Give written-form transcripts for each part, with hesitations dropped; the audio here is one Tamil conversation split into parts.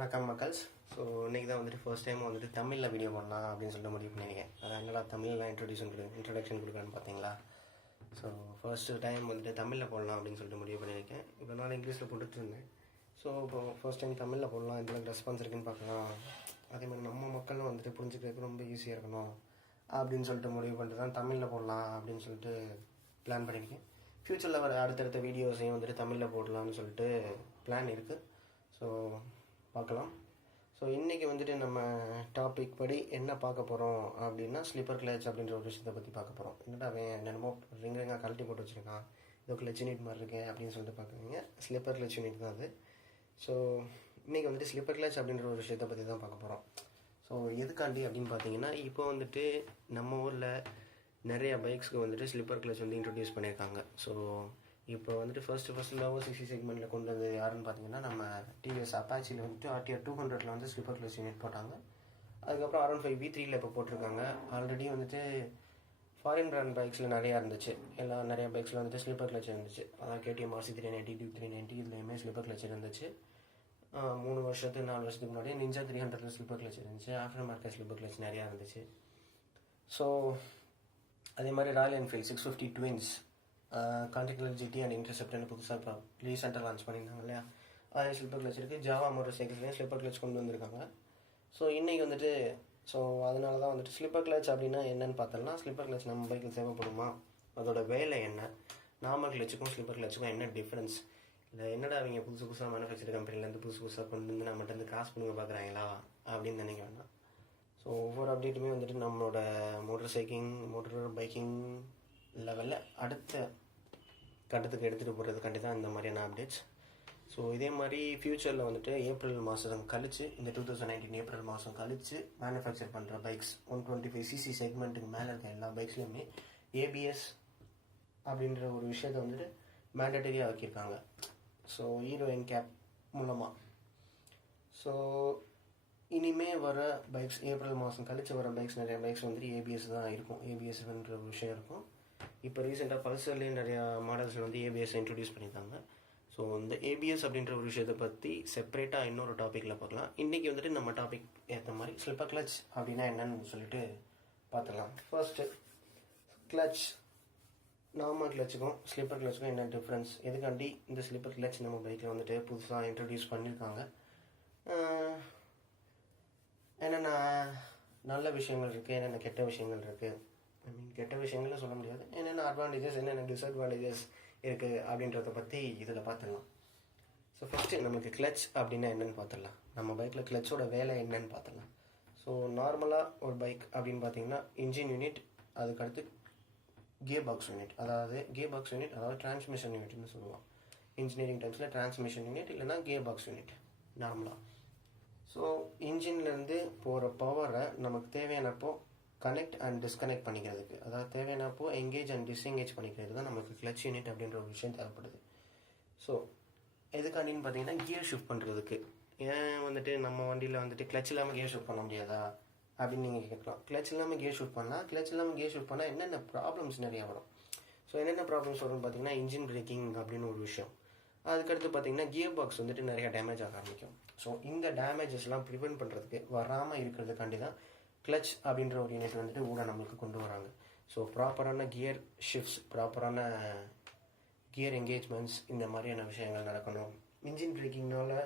வணக்கம் மக்கள்ஸ். ஸோ இன்றைக்கி தான் வந்துட்டு ஃபர்ஸ்ட் டைம் வந்துட்டு தமிழில் வீடியோ பண்ணலாம் அப்படின்னு சொல்லிட்டு முடிவு பண்ணியிருக்கேன். அதான் என்னடா தமிழில் இன்ட்ரடக்ஷன் கொடுக்குறேன்னு பார்த்தீங்களா. ஸோ ஃபர்ஸ்ட் டைம் வந்துட்டு தமிழில் போடலாம் அப்படின்னு சொல்லிட்டு முடிவு பண்ணியிருக்கேன். இப்போ நான் இங்கிலீஷில் போட்டுட்டு இருந்தேன். ஸோ இப்போ ஃபர்ஸ்ட் டைம் தமிழில் போடலாம், இதில் ரெஸ்பான்ஸ் இருக்குன்னு பார்க்கலாம். அதே மாதிரி நம்ம மக்களும் வந்துட்டு புரிஞ்சுக்கிறதுக்கு ரொம்ப ஈஸியாக இருக்கணும் அப்படின்னு சொல்லிட்டு முடிவு பண்ணிட்டு தான் தமிழில் போடலாம் அப்படின்னு சொல்லிட்டு பிளான் பண்ணியிருக்கேன். ஃப்யூச்சரில் வர அடுத்தடுத்த வீடியோஸையும் வந்துட்டு தமிழில் போடலாம்னு சொல்லிட்டு பிளான் இருக்குது. ஸோ பார்க்கலாம். ஸோ இன்றைக்கி வந்துட்டு நம்ம டாபிக் படி என்ன பார்க்க போகிறோம் அப்படின்னா ஸ்லிப்பர் கிளச் அப்படின்ற ஒரு விஷயத்தை பற்றி பார்க்க போகிறோம். என்னடா அவன் என்னென்னமோ ரிங்காக கழட்டி போட்டு வச்சுருக்கான், ஏதோ கிளச் யூனிட் மாதிரி இருக்கேன் அப்படின்னு சொல்லிட்டு பார்க்குறீங்க. ஸ்லிப்பர் கிளச் யூனிட் தான் அது. ஸோ இன்றைக்கி வந்துட்டு ஸ்லிப்பர் கிளச் அப்படின்ற ஒரு விஷயத்தை பற்றி தான் பார்க்க போகிறோம். ஸோ எதுக்காண்டி அப்படின்னு பார்த்தீங்கன்னா, இப்போ வந்துட்டு நம்ம ஊரில் நிறைய பைக்ஸ்க்கு வந்துட்டு ஸ்லிப்பர் கிளச் வந்து இன்ட்ரடியூஸ் பண்ணியிருக்காங்க. ஸோ இப்போ வந்துட்டு ஃபர்ஸ்ட் லோவர் சிசி செக்மெண்ட்டில் கொண்டு வந்து யாருன்னு பார்த்தீங்கன்னா நம்ம டிவிஎஸ் அப்பாச்சியில் வந்துட்டு ஆர்டிஆர் 200 வந்து ஸ்லிப்பர் கிளச் யூனிட் போட்டாங்க. அதுக்கப்புறம் R15 V3 இப்போ போட்டிருக்காங்க. ஆல்ரெடி வந்துட்டு ஃபாரின் பிராண்ட் பைக்ஸில் நிறையா இருந்துச்சு. நிறைய பைக்ஸில் வந்துட்டு ஸ்லிப்பர் கிளச் இருந்துச்சு. அதான் KTM RC 390, டியூக் 390 இதுலேயுமே ஸ்லிப்பர் கிளச் இருந்துச்சு. 4 வருஷத்துக்கு முன்னாடி நிஞ்சா 300 ஸ்லிப்பர் கிளச் இருந்துச்சு. ஆஃப்டர் மார்க்கெட் ஸ்லிப்பர் கிளச் நிறையா இருந்துச்சு. ஸோ அதே மாதிரி Royal Enfield 650 twins, Continental GT and இன்டர்செப்டர்னு புதுசாக இப்போ ரீசெண்டாக லான்ச் பண்ணியிருந்தாங்க இல்லையா, அதே ஸ்லிப்பர் கிளச் இருக்குது. ஜாவா மோட்டர் சைக்கிள்ஸ்லேயும் ஸ்லிப்பர் கிளச் கொண்டு வந்திருக்காங்க. ஸோ இன்றைக்கி வந்துட்டு அதனால தான் வந்துட்டு ஸ்லிப்பர் கிளச் அப்படின்னா என்னென்னு பார்த்தோம்னா, ஸ்லிப்பர் கிளச் நம்ம பைக்கில் தேவைப்படுமா, அதோட வேலை என்ன, நார்மல் கிளச்சுக்கும் ஸ்லிப்பர் கிளச்சுக்கும் என்ன டிஃப்ரென்ஸ், இல்லை என்னடா அவங்க புதுசாக மேனுஃபேக்சர் கம்பெனிலேருந்து புதுசாக கொண்டு வந்து நம்மகிட்ட இருந்து காசு பண்ணுங்க பார்க்குறாங்களா அப்படின்னு நினைக்க வேண்டாம். ஸோ ஒவ்வொரு அப்டேட்டுமே வந்துட்டு நம்மளோட மோட்டர் பைக்கிங் லெவலில் அடுத்த கட்டத்துக்கு எடுத்துகிட்டு போகிறதுக்காண்டி தான் இந்த மாதிரியான அப்டேட்ஸ். ஸோ இதே மாதிரி ஃப்யூச்சரில் வந்துட்டு ஏப்ரல் மாதம் கழித்து, இந்த 2019 ஏப்ரல் மாதம் கழித்து மேனுஃபேக்சர் பண்ணுற பைக்ஸ் 125 சிசி செக்மெண்ட்டுக்கு மேலே இருக்க எல்லா பைக்ஸ்லையுமே ABS அப்படின்ற ஒரு விஷயத்தை வந்துட்டு மேண்டட்டரியாக ஆக்கியிருக்காங்க. ஸோ ஹீரோயின் கேப் மூலமாக. ஸோ இனிமே வர பைக்ஸ், ஏப்ரல் மாதம் கழித்து வர பைக்ஸ், நிறைய பைக்ஸ் வந்துட்டு ABS தான் இருக்கும். ABSன்ற ஒரு விஷயம் இருக்கும். இப்போ ரீசெண்டாக பல்சர்லேயே நிறையா மாடல்ஸில் வந்து ABS இன்ட்ரடியூஸ் பண்ணியிருக்காங்க. ஸோ இந்த ABS அப்படின்ற ஒரு விஷயத்தை பற்றி செப்பரேட்டாக இன்னொரு டாப்பிக்கில் பார்க்கலாம். இன்றைக்கி வந்துட்டு நம்ம டாபிக் ஏற்ற மாதிரி ஸ்லிப்பர் கிளச் அப்படின்னா என்னன்னு சொல்லிட்டு பார்த்துக்கலாம். ஃபர்ஸ்ட்டு கிளச், நார்மல் கிளச்சுக்கும் ஸ்லிப்பர் கிளச்சுக்கும் என்ன டிஃப்ரென்ஸ், எதுக்காண்டி இந்த ஸ்லிப்பர் கிளச் நம்ம பைக்கில் வந்துட்டு புதுசாக இன்ட்ரடியூஸ் பண்ணியிருக்காங்க, என்னென்ன நல்ல விஷயங்கள் இருக்குது, என்னென்ன கெட்ட விஷயங்கள் இருக்குது, கெட்ட விஷயங்கள்னு சொல்ல முடியாது, என்னென்ன அட்வான்டேஜஸ் என்னென்ன டிஸ்அட்வான்டேஜஸ் இருக்குது அப்படின்றத பற்றி இதில் பார்த்துடலாம். ஸோ ஃபஸ்ட்டு நம்மளுக்கு கிளச் அப்படின்னா என்னென்னு பார்த்துடலாம். நம்ம பைக்கில் கிளச்சோட வேலை என்னன்னு பார்த்துடலாம். ஸோ நார்மலாக ஒரு பைக் அப்படின்னு பார்த்தீங்கன்னா இன்ஜின் யூனிட், அதுக்கடுத்து கியர் பாக்ஸ் யூனிட், அதாவது டிரான்ஸ்மிஷன் யூனிட்னு சொல்லுவோம். இன்ஜினியரிங் டைம்ஸில் டிரான்ஸ்மிஷன் யூனிட் இல்லைனா கியர் பாக்ஸ் யூனிட் நார்மலாக. ஸோ இன்ஜின்லேருந்து போகிற பவரை நமக்கு தேவையானப்போ கனெக்ட் அண்ட் டிஸ்கனெக்ட் பண்ணிக்கிறதுக்கு, அதாவது தேவையானப்போ எங்கேஜ் அண்ட் டிஸ்எங்கேஜ் பண்ணிக்கிறது தான் நமக்கு கிளச் யூனிட் அப்படின்ற ஒரு விஷயம் தேவைப்படுது. ஸோ எதுக்காண்டின்னு பார்த்தீங்கன்னா கியர் ஷிஃப்ட் பண்ணுறதுக்கு. ஏன் வந்துட்டு நம்ம வண்டியில் வந்துட்டு கிளச் இல்லாமல் கியர் ஷிஃப்ட் பண்ண முடியாதா அப்படின்னு நீங்கள் கேட்கலாம். கிளச் இல்லாமல் கியர் ஷிஃப்ட் பண்ணால் என்னென்ன ப்ராப்ளம்ஸ் நிறையா வரும். ஸோ என்னென்ன ப்ராப்ளம்ஸ் வரும்னு பார்த்தீங்கன்னா இன்ஜின் பிரேக்கிங் அப்படின்னு ஒரு விஷயம். அதுக்கடுத்து பார்த்தீங்கன்னா கியர் பாக்ஸ் வந்துட்டு நிறையா டேமேஜ் ஆக ஆரம்பிக்கும். ஸோ இந்த டேமேஜஸ்லாம் ப்ரிவென்ட் பண்ணுறதுக்கு, வராமல் இருக்கிறதுக்காண்டி தான் கிளச் அப்படின்ற ஒரு யூனிட் வந்துட்டு கூட நம்மளுக்கு கொண்டு வராங்க. ஸோ ப்ராப்பரான கியர் ஷிஃப்ட்ஸ், ப்ராப்பரான கியர் என்கேஜ்மெண்ட்ஸ், இந்த மாதிரியான விஷயங்கள் நடக்கணும். இன்ஜின் பிரேக்கிங்னால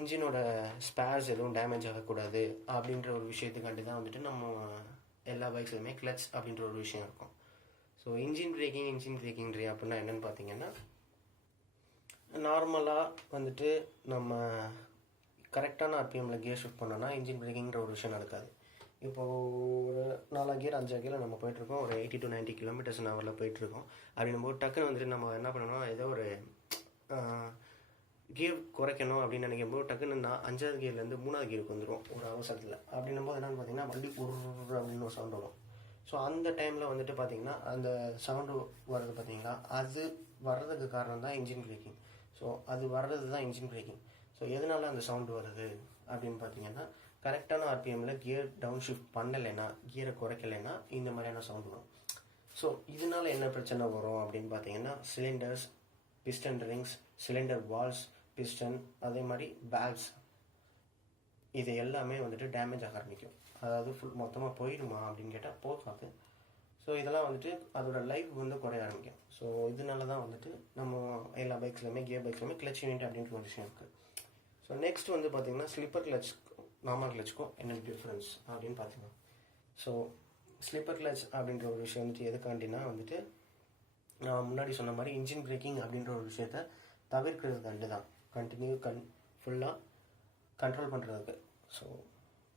இன்ஜினோட ஸ்பேர்ஸ் எதுவும் டேமேஜ் ஆகக்கூடாது அப்படின்ற ஒரு விஷயத்துக்காண்டி தான் வந்துட்டு நம்ம எல்லா பைக்ஸ்லையுமே கிளச் அப்படின்ற ஒரு விஷயம் இருக்கும். ஸோ இன்ஜின் பிரேக்கிங் அப்படின்னா என்னென்னு பார்த்தீங்கன்னா, நார்மலாக வந்துட்டு நம்ம கரெக்டான RPMல கியர் ஷிஃப்ட் பண்ணோன்னா இன்ஜின் பிரேக்கிங்கிற ஒரு விஷயம் நடக்காது. இப்போது ஒரு 4 கியர் 5 கியரில் நம்ம போயிட்டுருக்கோம், ஒரு 80 to 90 km/h போயிட்டுருக்கோம். அப்படின்னும்போது டக்குன்னு வந்துட்டு நம்ம என்ன பண்ணணும், ஏதோ ஒரு கியர் குறைக்கணும் அப்படின்னு நினைக்கும்போது டக்குன்னு 5வது கியர்லேருந்து 3வது கியருக்கு வந்துடும் ஒரு அவசரத்தில். அப்படின்னும்போது என்னென்னு பார்த்தீங்கன்னா வண்டி ஒரு அப்படின்னு ஒரு சவுண்ட் வரும். ஸோ அந்த டைமில் வந்துட்டு பார்த்தீங்கன்னா அந்த சவுண்டு வர்றது பார்த்தீங்களா, அது வர்றதுக்கு காரணம் தான் இன்ஜின் பிரேக்கிங். ஸோ அது வர்றது தான் இன்ஜின் பிரேக்கிங். ஸோ எதனால அந்த சவுண்டு வருது அப்படின்னு பார்த்தீங்கன்னா, கரெக்டான RPMல கியர் டவுன் ஷிஃப்ட் பண்ணலைன்னா, கியரை குறைக்கலைன்னா இந்த மாதிரியான சவுண்டு வரும். ஸோ இதனால என்ன பிரச்சனை வரும் அப்படின்னு பார்த்தீங்கன்னா, cylinders, piston rings, cylinder walls, piston, அதே மாதிரி வேல்வ்ஸ், இது எல்லாமே வந்துட்டு டேமேஜ் ஆக ஆரம்பிக்கும். அதாவது மொத்தமாக போயிடுமா அப்படின்னு கேட்டால் போகாது. ஸோ இதெல்லாம் வந்துட்டு அதோட லைஃப் வந்து குறைய ஆரம்பிக்கும். ஸோ இதனால தான் வந்துட்டு நம்ம எல்லா பைக்ஸ்லையுமே கியர் பைக்ஸ்லையுமே கிளச் யூனிட் அப்படின்ற ஒரு விஷயம் இருக்குது. ஸோ நெக்ஸ்ட் வந்து பார்த்திங்கன்னா ஸ்லிப்பர் கிளச் நார்மல் கிளச்சுக்கும் என்ன டிஃப்ரென்ஸ் அப்படின்னு பார்த்தீங்கன்னா, ஸோ ஸ்லிப்பர் கிளச் அப்படின்ற ஒரு விஷயம் வந்துட்டு எதுக்காண்டினா வந்துட்டு நான் முன்னாடி சொன்ன மாதிரி இன்ஜின் பிரேக்கிங் அப்படின்ற ஒரு விஷயத்த தவிர்க்கிறதுக்காண்டி தான், ஃபுல்லாக கண்ட்ரோல் பண்ணுறதுக்கு. ஸோ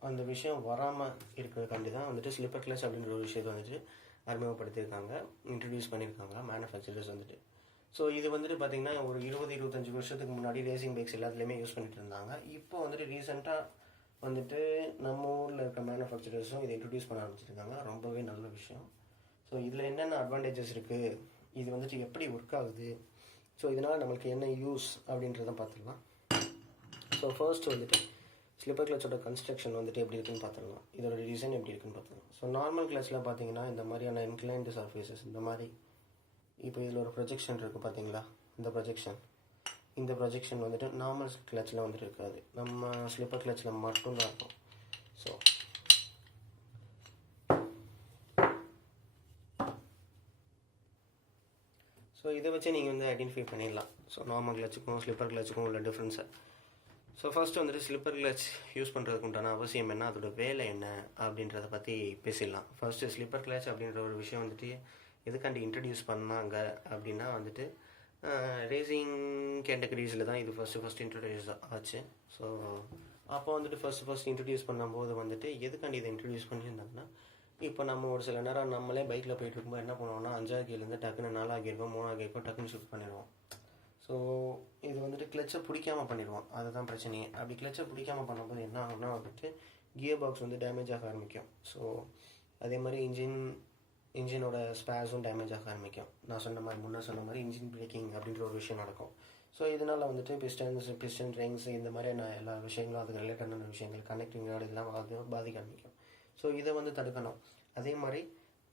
அந்த விஷயம் வராமல் இருக்கிறதுக்காண்டி தான் வந்துட்டு ஸ்லிப்பர் கிளச் அப்படின்ற ஒரு விஷயத்தை வந்துட்டு அறிமுகப்படுத்தியிருக்காங்க, இன்ட்ரடியூஸ் பண்ணியிருக்காங்க மேனுஃபேக்சரர்ஸ் வந்துட்டு. ஸோ இது வந்துட்டு பார்த்திங்கன்னா ஒரு 20-25 வருஷத்துக்கு முன்னாடி ரேசிங் பைக்ஸ் எல்லாத்துலேயுமே யூஸ் பண்ணிட்டு இருந்தாங்க. இப்போ வந்துட்டு ரீசெண்டாக வந்துட்டு நம்ம ஊரில் இருக்க மேனுஃபேக்சரர்ஸும் இதை இன்ட்ரடியூஸ் பண்ண ஆரம்பிச்சிருக்காங்க. ரொம்பவே நல்ல விஷயம். ஸோ இதில் என்னென்ன அட்வான்டேஜஸ் இருக்குது, இது வந்துட்டு எப்படி ஒர்க் ஆகுது, ஸோ இதனால் நம்மளுக்கு என்ன யூஸ் அப்படின்றத பார்த்துக்கலாம். ஸோ ஃபர்ஸ்ட் வந்துட்டு ஸ்லிப்பர் கிளச்சோட கன்ஸ்ட்ரக்ஷன் வந்துட்டு எப்படி இருக்குன்னு பார்த்துக்கலாம், இதோட டிசைன் எப்படி இருக்குன்னு பார்த்துக்கலாம். ஸோ நார்மல் கிளச்சில் பார்த்தீங்கன்னா இந்த மாதிரியான இன்க்ளைன்டு சர்ஃபேசஸ், இந்த மாதிரி இப்போ இதில் ஒரு ப்ரொஜெக்ஷன் இருக்குது பார்த்தீங்களா, இந்த ப்ரொஜெக்ஷன் வந்துட்டு நார்மல் கிளச்சில் வந்துட்டு இருக்காது, நம்ம ஸ்லிப்பர் கிளச்சில் மட்டும்தான் இருக்கும். ஸோ இதை வச்சு நீங்கள் வந்து ஐடென்டிஃபை பண்ணிடலாம் ஸோ நார்மல் கிளச்சுக்கும் ஸ்லிப்பர் கிளச்சுக்கும் உள்ள டிஃப்ரென்ஸை. ஸோ ஃபஸ்ட்டு வந்துட்டு ஸ்லிப்பர் கிளச் யூஸ் பண்ணுறதுக்கு உண்டான அவசியம் என்ன, அதோட வேலை என்ன அப்படின்றத பற்றி பேசிடலாம். ஃபஸ்ட்டு ஸ்லிப்பர் கிளச் அப்படின்ற ஒரு விஷயம் வந்துட்டு எதுக்காண்டி இன்ட்ரடியூஸ் பண்ணாங்க அப்படின்னா வந்துட்டு ரேசிங் கேட்டகரிஸில் தான் இது ஃபஸ்ட்டு இன்ட்ரடியூஸ் ஆச்சு. ஸோ அப்போ வந்துட்டு ஃபஸ்ட்டு இன்ட்ரடியூஸ் பண்ணும்போது வந்துட்டு எதுக்காண்டி இதை இன்ட்ரடியூஸ் பண்ணியிருந்தாங்கன்னா, இப்போ நம்ம ஒரு சில நேரம் நம்மளே பைக்கில் போயிட்டு இருக்கும்போது என்ன பண்ணுவோம்னா 5ஆவது கியர்லேருந்து டக்குன்னு 4ஆவது கியருக்கோ 3ஆவது கியருக்கோ டக்குன்னு ஷிஃப்ட் பண்ணிடுவோம். ஸோ இது வந்துட்டு கிளச்சை பிடிக்காமல் பண்ணிடுவோம், அதுதான் பிரச்சனையே. அப்படி கிளச்சை பிடிக்காமல் பண்ணும்போது என்ன ஆகும்னா வந்துட்டு கியர் பாக்ஸ் வந்து டேமேஜ் ஆக ஆரம்பிக்கும். ஸோ அதே மாதிரி இன்ஜினோட ஸ்பேஸும் டேமேஜ் ஆக ஆரம்பிக்கும். நான் முன்னே சொன்ன மாதிரி இன்ஜின் பிரேக்கிங் அப்படின்ற ஒரு விஷயம் நடக்கும். ஸோ இதனால் வந்துட்டு பிஸ்டன் ரிங்ஸ் இந்த மாதிரியான எல்லா விஷயங்களும் அதுக்கு ரிலேட்டடான விஷயங்கள் கனெக்டிங் ராட் இதெல்லாம் பாதிக்க ஆரம்பிக்கும். ஸோ இதை வந்து தடுக்கணும். அதே மாதிரி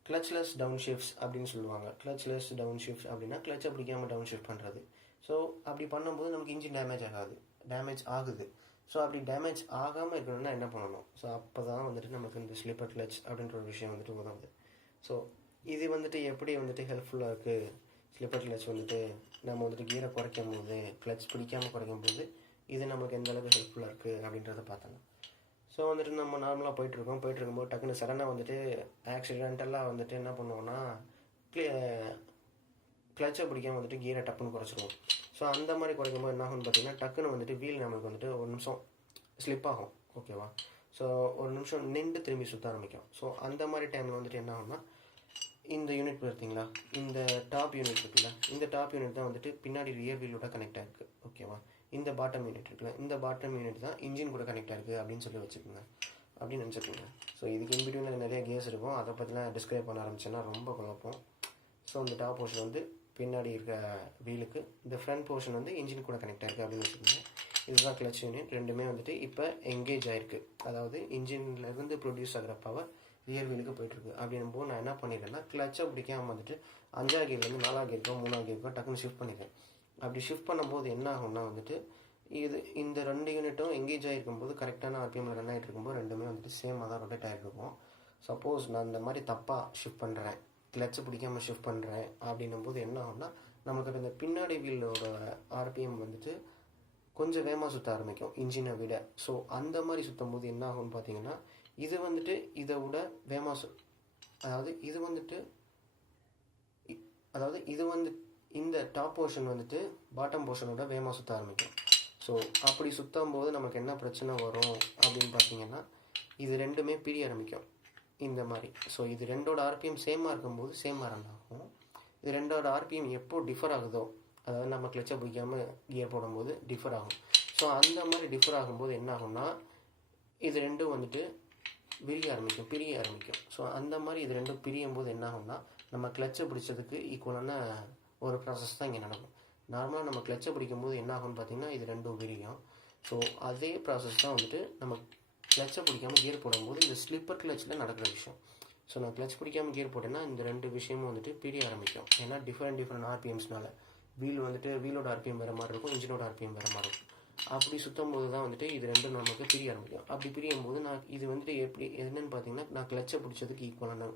கிளச்லெஸ் டவுன் ஷிஃப்ட்ஸ் அப்படின்னு சொல்லுவாங்க. கிளச்லெஸ் டவுன் ஷிஃப்ட் அப்படின்னா கிளச்சை பிடிக்காமல் டவுன் ஷிஃப்ட் பண்ணுறது. ஸோ அப்படி பண்ணும்போது நமக்கு இன்ஜின் டேமேஜ் ஆகுது. ஸோ அப்படி டேமேஜ் ஆகாமல் இருக்கணும்னா என்ன பண்ணணும், ஸோ அப்போ தான் வந்துட்டு நமக்கு இந்த ஸ்லிப்பர் கிளச் அப்படின்ற ஒரு விஷயம் வந்துட்டு உதவுது. ஸோ இது வந்துட்டு எப்படி வந்துட்டு ஹெல்ப்ஃபுல்லாக இருக்குது, ஸ்லிப்பர் கிளச் வந்துட்டு நம்ம வந்துட்டு கியரை குறைக்கும் போது, கிளச் பிடிக்காமல் குறைக்கும் போது இது நமக்கு எந்த அளவுக்கு ஹெல்ப்ஃபுல்லாக இருக்குது அப்படின்றத பார்த்தோம். ஸோ வந்துட்டு நம்ம நார்மலாக போயிட்டுருக்கும்போது டக்குன்னு சடனாக வந்துட்டு ஆக்சிடென்டலாக வந்துட்டு என்ன பண்ணுவோன்னா கிளச்சை பிடிக்காமல் வந்துட்டு கியரை டப்புன்னு குறைச்சிடுவோம். ஸோ அந்த மாதிரி குறைக்கும்போது என்ன ஆகும்னு பார்த்தீங்கன்னா டக்குன்னு வந்துட்டு வீல் நம்மளுக்கு வந்துட்டு ஒரு நிமிஷம் ஸ்லிப் ஆகும், ஓகேவா. ஸோ ஒரு நிமிஷம் நின்று திரும்பி சுற்ற ஆரம்பிக்கும். ஸோ அந்த மாதிரி டைமில் வந்துட்டு என்ன ஆகும்னா இந்த யூனிட் பார்த்தீங்களா, இந்த டாப் யூனிட் இருக்குல்ல, இந்த டாப் யூனிட் தான் வந்துட்டு பின்னாடி ரியர் வீலோட கனெக்ட் ஆகிருக்கு, ஓகேவா. இந்த பாட்டம் யூனிட் இருக்குல்ல, இந்த பாட்டம் யூனிட் தான் இன்ஜின் கூட கனெக்ட் ஆகிருக்கு அப்படின்னு வச்சுக்கோங்க, அப்படின்னு நினச்சிக்கோங்க. ஸோ இதுக்கு இன்பிட்வீனில் நிறைய கேஸ் இருக்கும், அதை பற்றிலாம் டிஸ்கிரைப் பண்ண ஆரம்பிச்சேன்னா ரொம்ப குழப்பம். ஸோ இந்த டாப் போர்ஷன் வந்து பின்னாடி இருக்க வீலுக்கு, இந்த ஃப்ரண்ட் போர்ஷன் வந்து இன்ஜின் கூட கனெக்ட் ஆகிருக்கு அப்படின்னு வச்சுக்கோங்க. இதுதான் கிளச் யூனிட். ரெண்டுமே வந்துட்டு இப்போ எங்கேஜ் ஆகிருக்கு, அதாவது இன்ஜின்லேருந்து ப்ரொடியூஸ் ஆகிற பவர் ரியர் வீலுக்கு போயிட்டுருக்கு. அப்படின்னும் போது நான் என்ன பண்ணிடுறேன்னா கிளச்சை பிடிக்காமல் வந்துட்டு 5ஆவது கியர்லேருந்து 4ஆவது கியருக்கோ 3ஆவது கியருக்கோ டக்குன்னு ஷிஃப்ட் பண்ணிடுறேன். அப்படி ஷிஃப்ட் பண்ணும்போது என்ன ஆகும்னா வந்துட்டு இந்த 2 யூனிட்டும் எங்கேஜ் ஆகிருக்கும்போது கரெக்டான ஆர்பிஎம்மில் ரன் ஆகிட்டு இருக்கும்போது ரெண்டுமே வந்துட்டு சேமாக தான் ரொட்டேட் ஆகிருக்கும். சப்போஸ் நான் இந்த மாதிரி தப்பாக ஷிஃப்ட் பண்ணுறேன், கிளச்சை பிடிக்காமல் ஷிஃப்ட் பண்ணுறேன் அப்படின்னும் போது என்ன ஆகும்னா நமக்கு இந்த பின்னாடி வீலோட ஆர்பிஎம் வந்துட்டு கொஞ்சம் வேகமாக சுற்ற ஆரம்பிக்கும் இன்ஜினை விட. ஸோ அந்த மாதிரி சுற்றும் போது என்ன ஆகும்னு பார்த்தீங்கன்னா இது வந்துட்டு இதை விட வேகமாக அதாவது இது வந்து இந்த டாப் போர்ஷன் வந்துட்டு பாட்டம் போர்ஷனோட வேகமாக சுற்ற ஆரம்பிக்கும். ஸோ அப்படி சுற்றும் போது நமக்கு என்ன பிரச்சனை வரும் அப்படின்னு பார்த்தீங்கன்னா இது ரெண்டுமே பிரிய ஆரம்பிக்கும் இந்த மாதிரி. ஸோ இது ரெண்டோட ஆர்பிஎம் சேமாக இருக்கும்போது சேமாக ரன் ஆகும். இது ரெண்டோட ஆர்பிஎம் எப்போ டிஃபர் ஆகுதோ, அதாவது நம்ம கிளச்சை பிடிக்காமல் கியர் போடும்போது டிஃபர் ஆகும். ஸோ அந்த மாதிரி டிஃபர் ஆகும்போது என்ன ஆகும்னா இது ரெண்டும் வந்துட்டு பிரிய ஆரம்பிக்கும். ஸோ அந்த மாதிரி இது ரெண்டும் பிரியும் போது என்ன ஆகும்னா நம்ம கிளச்சை பிடிச்சதுக்கு ஈக்குவலான ஒரு ப்ராசஸ் தான் இங்கே நடக்கும். நார்மலாக நம்ம கிளச்சை பிடிக்கும்போது என்ன ஆகும்னு பார்த்தீங்கன்னா இது ரெண்டும் பிரியும். ஸோ அதே ப்ராசஸ் தான் வந்துட்டு நம்ம கிளச்சை பிடிக்காமல் கியர் போடும்போது இந்த ஸ்லிப்பர் கிளச்சில் நடக்கிற விஷயம். ஸோ நான் கிளச் பிடிக்காமல் கியர் போட்டேன்னா இந்த ரெண்டு விஷயமும் வந்துட்டு பிரிய ஆரம்பிக்கும். ஏன்னா டிஃப்ரெண்ட் ஆர்பிஎம்ஸ்னால வீலோட ஆர்பிஎம் வேறு மாதிரி இருக்கும், இன்ஜினோட ஆர்பிஎம் வேறு மாதிரி இருக்கும். அப்படி சுற்றும் போது தான் வந்துட்டு இது ரெண்டும் நமக்கு பிரிய ஆரம்பிக்கும். அப்படி பிரியும் போது நான் இது வந்துட்டு எப்படி என்னென்னு பார்த்தீங்கன்னா, நான் கிளச்சை பிடிச்சதுக்கு ஈக்குவலான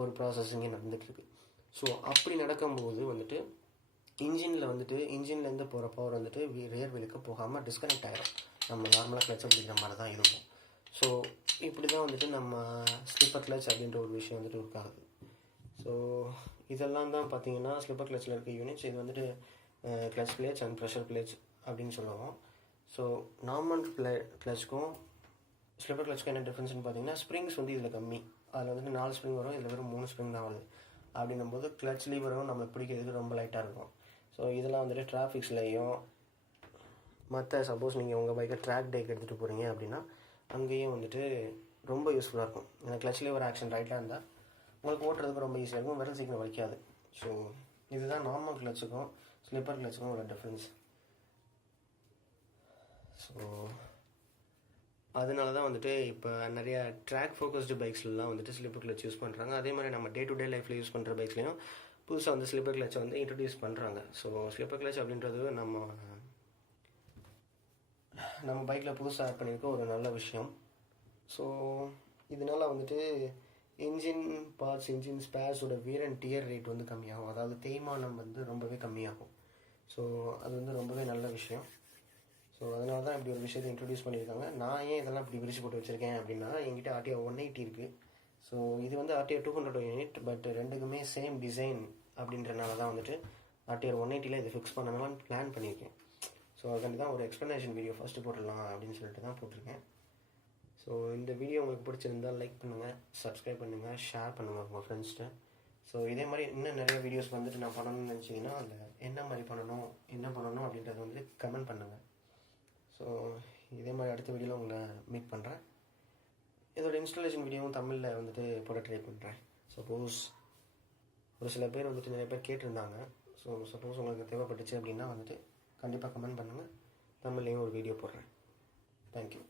ஒரு ப்ராசஸிங்கே நடந்துகிட்ருக்கு. ஸோ அப்படி நடக்கும்போது வந்துட்டு இன்ஜின்லேருந்து போகிற பவர் வந்துட்டு ரியர் வீலுக்கு போகாமல் டிஸ்கனெக்ட் ஆகிடும். நம்ம நார்மலாக கிளச்சை பிடிக்கிற மாதிரி தான் இருக்கும். ஸோ இப்படி தான் வந்துட்டு நம்ம ஸ்லிப்பர் கிளச் அப்படின்ற ஒரு விஷயம் வந்துட்டு ஒர்க் ஆகுது. ஸோ இதெல்லாம் தான் பார்த்தீங்கன்னா ஸ்லிப்பர் கிளச்சில் இருக்க யூனிட்ஸ். இது வந்துட்டு clutch plates and pressure plates அப்படின்னு சொல்லுவோம். ஸோ நார்மல் கிளச்சுக்கும் ஸ்லிப்பர் கிளச்சுக்கும் என்ன டிஃப்ரென்ஸ்னு பார்த்தீங்கன்னா, ஸ்ப்ரிங்ஸ் வந்து இதில் கம்மி. அதில் வந்துட்டு 4 ஸ்ப்ரிங் வரும், இதில் வெறும் 3 ஸ்ப்ரிங் தான் வருது. அப்படின்னும் போது கிளச் லீவரும் நம்மளுக்கு பிடிக்கிறதுக்கு ரொம்ப லைட்டாக இருக்கும். ஸோ இதெல்லாம் வந்துட்டு டிராஃபிக்ஸ்லையும் சப்போஸ் நீங்கள் உங்கள் பைக்கை ட்ராக் டேக் எடுத்துகிட்டு போகிறீங்க அப்படின்னா அங்கேயும் வந்துட்டு ரொம்ப யூஸ்ஃபுல்லாக இருக்கும். ஏன்னா கிளச் லீவர் ஆக்ஷன் ரைட்டாக இருந்தால் உங்களுக்கு ஓட்டுறதுக்கு ரொம்ப ஈஸியாக இருக்கும், விரல் சீக்கிரம் வலிக்காது. ஸோ இதுதான் நார்மல் கிளச்சுக்கும் ஸ்லிப்பர் கிளச்சுக்கும் ஒரு டிஃப்ரென்ஸ். ஸோ அதனால தான் வந்துட்டு இப்போ நிறையா ட்ராக் ஃபோக்கஸ்டு பைக்ஸ்லாம் வந்துட்டு ஸ்லிப்பர் கிளச் யூஸ் பண்ணுறாங்க. அதே மாதிரி நம்ம டே டு டே லைஃப்பில் யூஸ் பண்ணுற பைக்ஸ்லையும் புதுசாக வந்து ஸ்லிப்பர் கிளச்சை வந்து இன்ட்ரடியூஸ் பண்ணுறாங்க. ஸோ ஸ்லிப்பர் கிளச் அப்படின்றது நம்ம பைக்கில் புதுசாக ஆட் பண்ணியிருக்க ஒரு நல்ல விஷயம். ஸோ இதனால் வந்துட்டு இன்ஜின் பார்ட்ஸ், இன்ஜின் ஸ்பேர்ஸோட வியர் அண்ட் டியர் ரேட் வந்து கம்மியாகும். அதாவது தேய்மானம் வந்து ரொம்பவே கம்மியாகும். ஸோ அது வந்து ரொம்பவே நல்ல விஷயம். ஸோ அதனால தான் இப்படி ஒரு விஷயத்தை இன்ட்ரடியூஸ் பண்ணியிருக்காங்க. நான் ஏன் இதெல்லாம் இப்படி பிரித்து போட்டு வச்சுருக்கேன் அப்படின்னா, என்கிட்ட ஆர்டிஆர் 180 இருக்குது. ஸோ இது வந்து ஆர்டிஆர் 200 யூனிட், பட் ரெண்டுக்குமே சேம் டிசைன் அப்படின்றனால தான் வந்துட்டு ஆர்டிஆர் 180 இது ஃபிக்ஸ் பண்ணணும்னு பிளான் பண்ணியிருக்கேன். ஸோ அதுக்காண்டி தான் ஒரு எக்ஸ்ப்ளனேஷன் வீடியோ ஃபஸ்ட்டு போட்டுடலாம் அப்படின்னு சொல்லிட்டு தான் போட்டிருக்கேன். ஸோ இந்த வீடியோ உங்களுக்கு பிடிச்சிருந்தால் லைக் பண்ணுங்கள், சப்ஸ்கிரைப் பண்ணுங்கள், ஷேர் பண்ணுங்கள் உங்கள் ஃப்ரெண்ட்ஸ்கிட்ட. ஸோ இதே மாதிரி இன்னும் நிறைய வீடியோஸ் வந்துட்டு நான் பண்ணணும்னு நினச்சிங்கன்னா அதில் என்ன பண்ணணும் அப்படின்றத வந்து கமெண்ட் பண்ணுங்கள். ஸோ இதே மாதிரி அடுத்த வீடியோவில் உங்களை மீட் பண்ணுறேன். இதோட இன்ஸ்டாலேஷன் வீடியோவும் தமிழில் வந்துட்டு போட ட்ரை பண்ணுறேன். சப்போஸ் ஒரு சில பேர் வந்துட்டு நிறைய பேர் கேட்டிருந்தாங்க. ஸோ சப்போஸ் உங்களுக்கு தேவைப்பட்டுச்சு அப்படின்னா வந்துட்டு கண்டிப்பாக கமெண்ட் பண்ணுங்கள், தமிழ்லேயும் ஒரு வீடியோ போடுறேன். தேங்க்யூ.